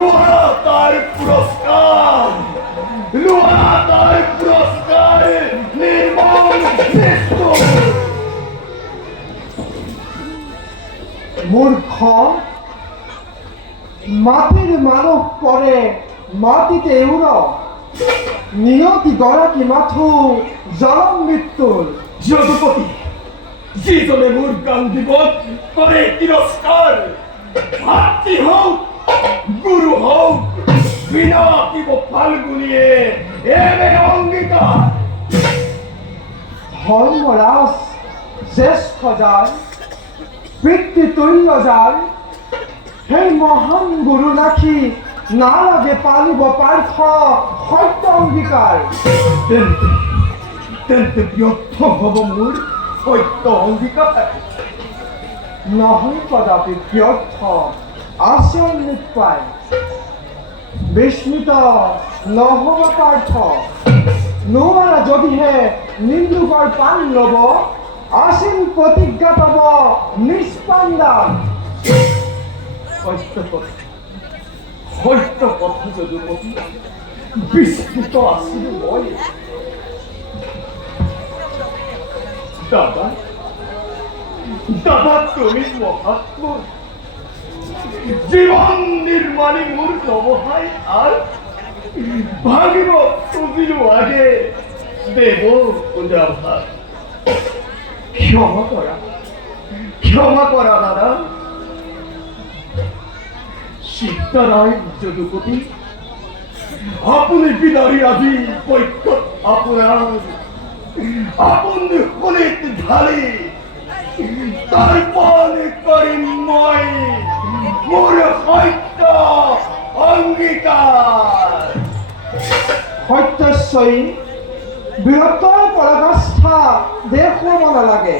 লোহা তার পুরস্কার, লোহা তার পুরস্কার, নির্মল মৃত্যু। মূর্খ, মাটির মানব পরে মাটিতে উড়ো, নিয়তি গড়াকি মাথু জলম মৃত্যুর। যদুপতি জীবনে মূর্খান দিবস করে তিরস্কার, ভাতৃ হোক গুরু হোক বিনা কিব ফাল্গুনিয়ে এ মেরে অঙ্গীকার। ধর্মরাজ জ্যেষ্ঠ যায়, পিতৃতুল্য যায়, সেই মহান গুরু নাকি না লাগে পালিব পার্থ সত্য অঙ্গীকার। তেন্তে তেন্তে ব্যর্থ হব মোর সত্য অঙ্গীকার। নহয় কদাপি ব্যর্থ আশ্রয় নিপায়, বিস্মিত নহব পার্থ। নোয়ারা যদিহে নিন্দুকর পান লব, আসীন প্রতিজ্ঞা তব নিষ্পান্দান। সত্য কথা, সত্য কথা যদুপতি, বিস্মিত আসিল মই। দাদা দাদা তুমি মহাত্ম, জীবন নির্মাণী মোর নবহাই আর ভাগিব তুমিল আগে দেব পূজাভার। ক্ষমা করা, ক্ষমা করা দাদা। সীতারায় যদুপতি আপনি বিদারী আদি পৈত্য আপনার আপন হলিত ঢালি তারপর করিময় মোর সত্য অঙ্গীকার। সত্যস্বয়ী বীরত্বৰ পৰাকাষ্ঠা দেখুৱাব নালাগে।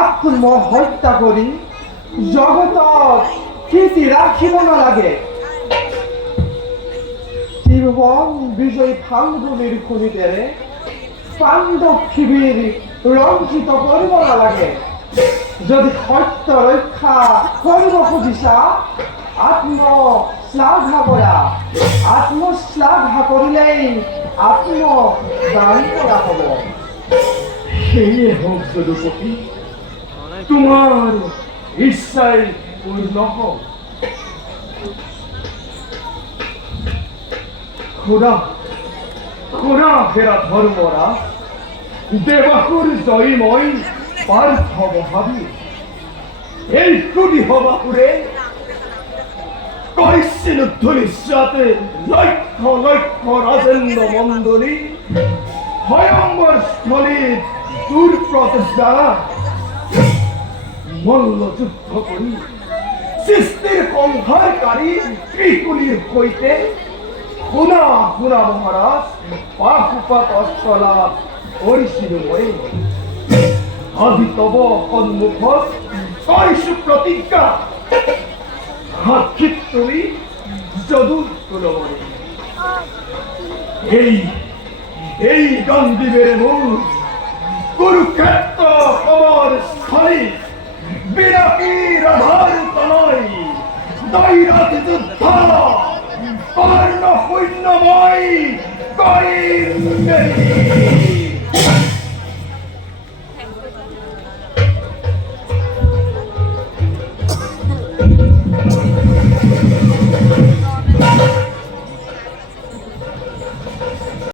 আত্মহত্যা কৰি জগতত কীৰ্তি ৰাখিব নালাগে। ত্ৰিভুৱন বিজয়ী ফাল্গুনীৰ শোণিতেৰে পাণ্ডৱ শিবিৰ ৰঞ্জিত কৰিব নালাগে। যদি সত্য ৰক্ষা কৰিব খুজিছা, আত্মশ্লাঘা কৰা। আত্মশ্লাঘা কৰিলেই আত্মদান কৰা হ'ব। সেয়ে হোক যদুপতি, তোমার ইচ্ছাই পূর্ণ হোক। খোদা খোদা ফেরা ধর্মরা দেবাকুর জয়ময় পার্থ মহাবীর এই কুটি হবাকুরে করিছিল ধনিষ্যাতে লক্ষ লক্ষ রাজেন্দ্র মন্ডলী ভয়ঙ্কর স্থলীর দুর্প্রদেশ দ্বারা মল্ল যুদ্ধ করি সৃষ্টির সংহারকারী ত্রিকুলির হইতে শুনা শুনা মহারাজ পাশুপাত অষ্টলা কৰিছিল মই। আজি তব সন্মুখত কৰিছো প্ৰতিজ্ঞা, সাক্ষীত তুমি যদু তুলমণি। এই গান্ধীবেৰে মোৰ কুৰুক্ষেত্ৰ সমৰ স্থলী বিৰাকী ৰাধাৰ তনয় দৈৰাত যুদ্ধ কৰ্ণ শূন্যময় কৰিম দেৰি।